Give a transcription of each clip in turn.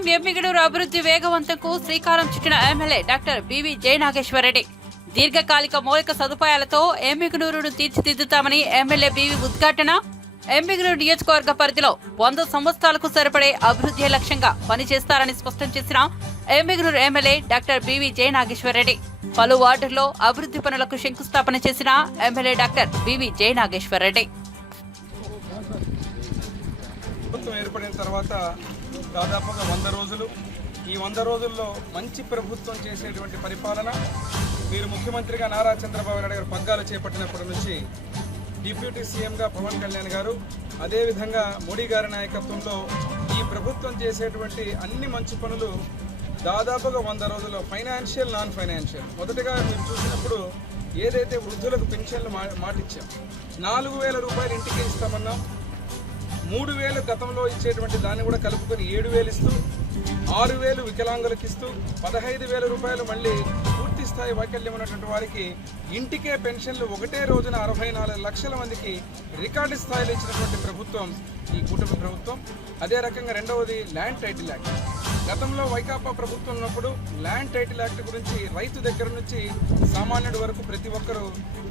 పట్టణం ఎమ్మిగడూరు అభివృద్ధి వేగవంతంకు శ్రీకారం చుట్టిన ఎమ్మెల్యే డాక్టర్ బివి జయనాగేశ్వరరెడ్డి దీర్ఘకాలిక మౌలిక సదుపాయాలతో ఎమ్మిగడూరును తీర్చిదిద్దుతామని ఎమ్మెల్యే బివి ఉద్ఘాటన. ఎమ్మిగనూరు నియోజకవర్గ పరిధిలో వంద సంవత్సరాలకు సరిపడే అభివృద్ధి లక్ష్యంగా పనిచేస్తారని స్పష్టం చేసిన Emmiganur MLA doctor BV Jayanageswara Reddy పలు వార్డుల్లో అభివృద్ధి పనులకు శంకుస్థాపన చేసిన ఎమ్మెల్యే డాక్టర్ బివి జయనాగేశ్వరరెడ్డి ప్రభుత్వం ఏర్పడిన తర్వాత దాదాపుగా వంద రోజులు. ఈ వంద రోజుల్లో మంచి ప్రభుత్వం చేసేటువంటి పరిపాలన మీరు ముఖ్యమంత్రిగా నారా చంద్రబాబు నాయుడు గారు పగ్గాలు చేపట్టినప్పటి నుంచి డిప్యూటీ సీఎంగా పవన్ కళ్యాణ్ గారు అదేవిధంగా మోడీ గారి నాయకత్వంలో ఈ ప్రభుత్వం చేసేటువంటి అన్ని మంచి పనులు దాదాపుగా వంద రోజుల్లో ఫైనాన్షియల్ నాన్ ఫైనాన్షియల్ మొదటగా మీరు చూసినప్పుడు ఏదైతే వృద్ధులకు పెన్షన్లు మా మాటిచ్చాం నాలుగు వేల రూపాయలు ఇంటికి ఇస్తామన్నాం. మూడు వేలు గతంలో ఇచ్చేటువంటి దాన్ని కూడా కలుపుకొని ఏడు వేలు ఇస్తూ ఆరు వేలు వికలాంగులకు ఇస్తూ పదహైదు వేల రూపాయలు మళ్ళీ పూర్తి స్థాయి వైకల్యం ఉన్నటువంటి వారికి ఇంటికే పెన్షన్లు ఒకటే రోజున అరవై నాలుగు లక్షల మందికి రికార్డు స్థాయిలో ఇచ్చినటువంటి ప్రభుత్వం ఈ కూటమి ప్రభుత్వం. అదే రకంగా రెండవది ల్యాండ్ టైటిల్ యాక్ట్. గతంలో వైకాపా ప్రభుత్వం ఉన్నప్పుడు ల్యాండ్ టైటిల్ యాక్ట్ గురించి రైతు దగ్గర నుంచి సామాన్యుడి వరకు ప్రతి ఒక్కరూ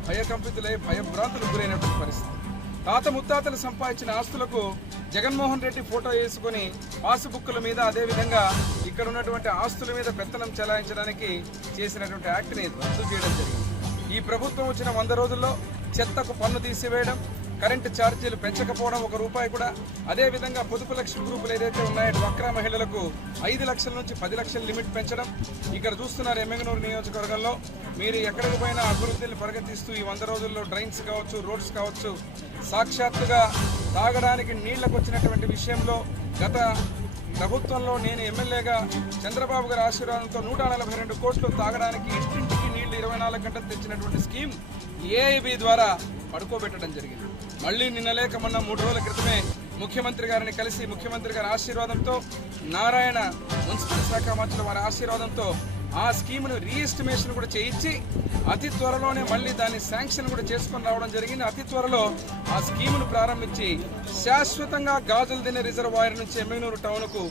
భయకంపితులై భయభ్రాంతులకు గురైనటువంటి పరిస్థితి. తాత ముత్తాతలు సంపాదించిన ఆస్తులకు జగన్మోహన్ రెడ్డి ఫోటో వేసుకొని పాసుబుక్కుల మీద అదేవిధంగా ఇక్కడ ఉన్నటువంటి ఆస్తుల మీద పెత్తనం చెలాయించడానికి చేసినటువంటి యాక్ట్ని రద్దు చేయడం జరిగింది. ఈ ప్రభుత్వం వచ్చిన వంద రోజుల్లో చెత్తకు పన్ను తీసివేయడం కరెంటు ఛార్జీలు పెంచకపోవడం ఒక రూపాయి కూడా. అదేవిధంగా పొదుపు లక్ష్మి గ్రూపులు ఏదైతే ఉన్నాయో డ్వాక్రా మహిళలకు ఐదు లక్షల నుంచి పది లక్షల లిమిట్ పెంచడం. ఇక్కడ చూస్తున్నారు ఎమ్మెగనూరు నియోజకవర్గంలో. మీరు ఎక్కడికి పోయినా అభివృద్ధిని పరిగెత్తిస్తూ ఈ వంద రోజుల్లో డ్రైన్స్ కావచ్చు రోడ్స్ కావచ్చు సాక్షాత్తుగా తాగడానికి నీళ్ళకు వచ్చినటువంటి విషయంలో గత ప్రభుత్వంలో నేను ఎమ్మెల్యేగా చంద్రబాబు గారి ఆశీర్వాదంతో నూట నలభై రెండు కోట్లు తాగడానికి ఇంటింటికి నీళ్ళు ఇరవై నాలుగు గంటలు తెచ్చినటువంటి స్కీమ్ ఏఐబి ద్వారా పడుకోబెట్టడం జరిగింది. మళ్ళీ నిన్న లేక మొన్న మూడు రోజుల క్రితమే ముఖ్యమంత్రి గారిని కలిసి ముఖ్యమంత్రి గారి ఆశీర్వాదంతో నారాయణ మున్సిపల్ శాఖ మంత్రులు వారి ఆశీర్వాదంతో ఆ స్కీమ్ను రీఎస్టిమేషన్ కూడా చేయించి అతి త్వరలోనే మళ్ళీ దాన్ని శాంక్షన్ కూడా చేసుకొని రావడం జరిగింది. అతి త్వరలో ఆ స్కీమ్ను ప్రారంభించి శాశ్వతంగా గాజుల దిన రిజర్వాయర్ నుంచి ఎమ్మెనూరు టౌన్కు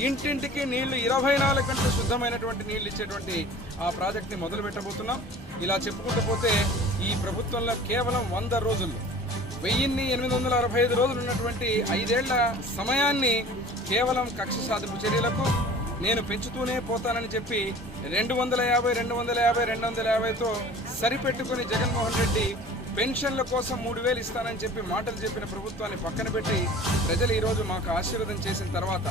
ఇంటింటికి నీళ్ళు ఇరవై నాలుగు గంటలు శుద్ధమైనటువంటి నీళ్ళు ఇచ్చేటువంటి ఆ ప్రాజెక్ట్ని మొదలు పెట్టబోతున్నాం ఇలా చెప్పుకుంటూ పోతే ఈ ప్రభుత్వంలో కేవలం వంద రోజులు వెయ్యిన్ని ఎనిమిది వందల అరవై ఐదు రోజులు ఉన్నటువంటి ఐదేళ్ళ సమయాన్ని కేవలం కక్ష సాధింపు చర్యలకు నేను పెంచుతూనే పోతానని చెప్పి రెండు వందల యాభై రెండు వందల యాభై రెండు వందల యాభైతో సరిపెట్టుకుని జగన్మోహన్ రెడ్డి పెన్షన్ల కోసం మూడు వేలు ఇస్తానని చెప్పి మాటలు చెప్పిన ప్రభుత్వాన్ని పక్కన పెట్టి ప్రజలు ఈరోజు మాకు ఆశీర్వాదం చేసిన తర్వాత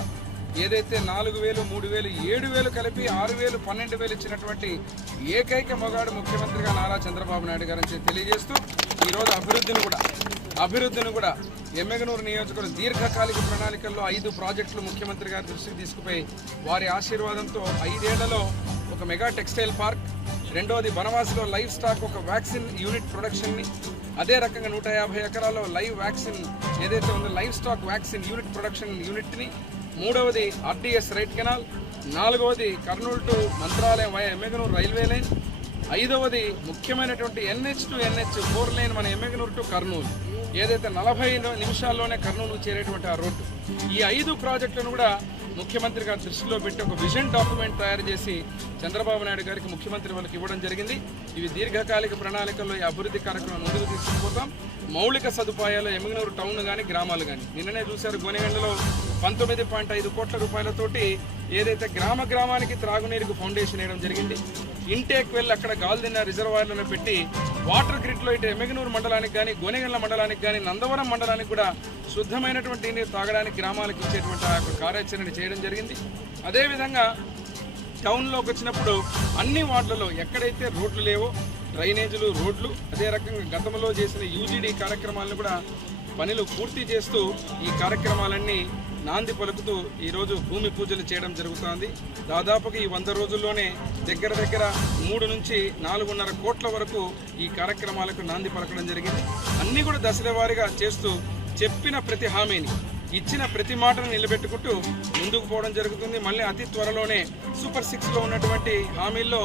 ఏదైతే నాలుగు వేలు మూడు వేలు ఏడు వేలు కలిపి ఆరు వేలు పన్నెండు వేలు ఇచ్చినటువంటి ఏకైక మొగాడు ముఖ్యమంత్రిగా నారా చంద్రబాబు నాయుడు గారు అని తెలియజేస్తూ ఈరోజు అభివృద్ధిని కూడా అభివృద్ధిని కూడా ఎమ్మెగనూరు నియోజకవర్గం దీర్ఘకాలిక ప్రణాళికల్లో ఐదు ప్రాజెక్టులు ముఖ్యమంత్రి గారి దృష్టికి తీసుకుపోయి వారి ఆశీర్వాదంతో ఐదేళ్ళలో ఒక మెగా టెక్స్టైల్ పార్క్ రెండవది బనవాసిలో లైవ్ స్టాక్ ఒక వ్యాక్సిన్ యూనిట్ ప్రొడక్షన్ని అదే రకంగా నూట యాభై ఎకరాల్లో లైవ్ వ్యాక్సిన్ ఏదైతే ఉందో live stock vaccine unit production యూనిట్ని మూడవది ఆర్డిఎస్ రైట్ కెనాల్ నాలుగవది Kurnool to Mantralayam via Emmiganur railway line ఐదవది ముఖ్యమైనటువంటి NH to NH four line మన ఎమ్మెగనూరు టు కర్నూలు. ఏదైతే నలభై నిమిషాల్లోనే కర్నూలు చేరేటువంటి ఆ రోడ్డు. ఈ ఐదు ప్రాజెక్టులను కూడా ముఖ్యమంత్రి గారి దృష్టిలో పెట్టి ఒక విజన్ డాక్యుమెంట్ తయారు చేసి చంద్రబాబు నాయుడు గారికి ముఖ్యమంత్రి వాళ్ళకి ఇవ్వడం జరిగింది. ఇవి దీర్ఘకాలిక ప్రణాళికల్లో ఈ అభివృద్ధి కార్యక్రమం ముందుకు తీసుకుపోతాం. మౌలిక సదుపాయాలు ఎమ్మిగనూరు టౌన్ కానీ గ్రామాలు కానీ నిన్ననే చూశారు గోనెగండలో పంతొమ్మిది పాయింట్ ఐదు కోట్ల రూపాయలతోటి ఏదైతే గ్రామ గ్రామానికి త్రాగునీరుకు ఫౌండేషన్ వేయడం జరిగింది. ఇంటేక్ వెళ్ళి అక్కడ గాల్దిన్న రిజర్వాయర్లను పెట్టి వాటర్ గ్రిడ్లో ఇటు ఎమ్మెగనూరు మండలానికి కానీ గోనెగండ్ల మండలానికి కానీ నందవరం మండలానికి కూడా శుద్ధమైనటువంటి నీరు తాగడానికి గ్రామాలకు ఇచ్చేటువంటి ఆ యొక్క కార్యాచరణ చేయడం జరిగింది. అదేవిధంగా టౌన్లోకి వచ్చినప్పుడు అన్ని వార్డులలో ఎక్కడైతే రోడ్లు లేవో డ్రైనేజీలు రోడ్లు అదే రకంగా గతంలో చేసిన యూజీడీ కార్యక్రమాలను కూడా పనులు పూర్తి చేస్తూ ఈ కార్యక్రమాలన్నీ నాంది పలుకుతూ ఈరోజు భూమి పూజలు చేయడం జరుగుతోంది. దాదాపుగా ఈ వంద రోజుల్లోనే దగ్గర దగ్గర మూడు నుంచి నాలుగున్నర కోట్ల వరకు ఈ కార్యక్రమాలకు నాంది పలకడం జరిగింది. అన్నీ కూడా దశల వారీగా చేస్తూ చెప్పిన ప్రతి హామీని ఇచ్చిన ప్రతి మాటను నిలబెట్టుకుంటూ ముందుకు పోవడం జరుగుతుంది. మళ్ళీ అతి త్వరలోనే సూపర్ సిక్స్లో ఉన్నటువంటి హామీల్లో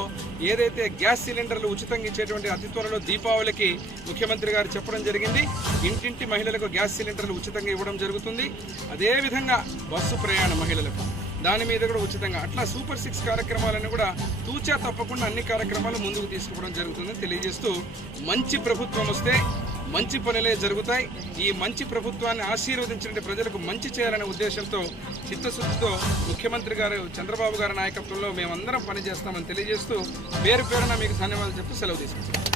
ఏదైతే గ్యాస్ సిలిండర్లు ఉచితంగా ఇచ్చేటువంటి అతి త్వరలో దీపావళికి ముఖ్యమంత్రి గారు చెప్పడం జరిగింది. ఇంటింటి మహిళలకు గ్యాస్ సిలిండర్లు ఉచితంగా ఇవ్వడం జరుగుతుంది. అదేవిధంగా బస్సు ప్రయాణ మహిళలకు దాని మీద కూడా ఉచితంగా అట్లా సూపర్ సిక్స్ కార్యక్రమాలను కూడా తూచా తప్పకుండా అన్ని కార్యక్రమాలు ముందుకు తీసుకోవడం జరుగుతుందని తెలియజేస్తూ మంచి ప్రభుత్వం వస్తే మంచి పనులే జరుగుతాయి. ఈ మంచి ప్రభుత్వాన్ని ఆశీర్వదించిన ప్రజలకు మంచి చేయాలనే ఉద్దేశంతో చిత్తశుద్ధితో ముఖ్యమంత్రి గారు చంద్రబాబు గారి నాయకత్వంలో మేమందరం పనిచేస్తామని తెలియజేస్తూ పేరు పేరున మీకు ధన్యవాదాలు చెప్తూ సెలవు తీసుకుంటాం